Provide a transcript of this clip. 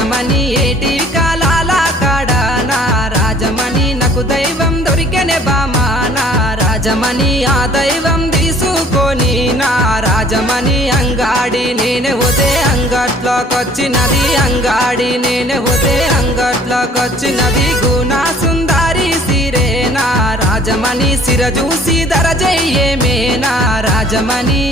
రాజమణి ఏటి కాలాల కాడ నా రాజమణి నాకు దైవం దొరికెనే బామా నా రాజమణి ఆ దైవం తీసుకొని నా రాజమణి అంగాడి నేనే పోతే అంగట్లోకొచ్చినది అంగాడి నేనే పోతే అంగట్లోకొచ్చినది గుణా సుందారి సిరే నా రాజమణి సిర చూసి దరజయ్యేమే నా రాజమణి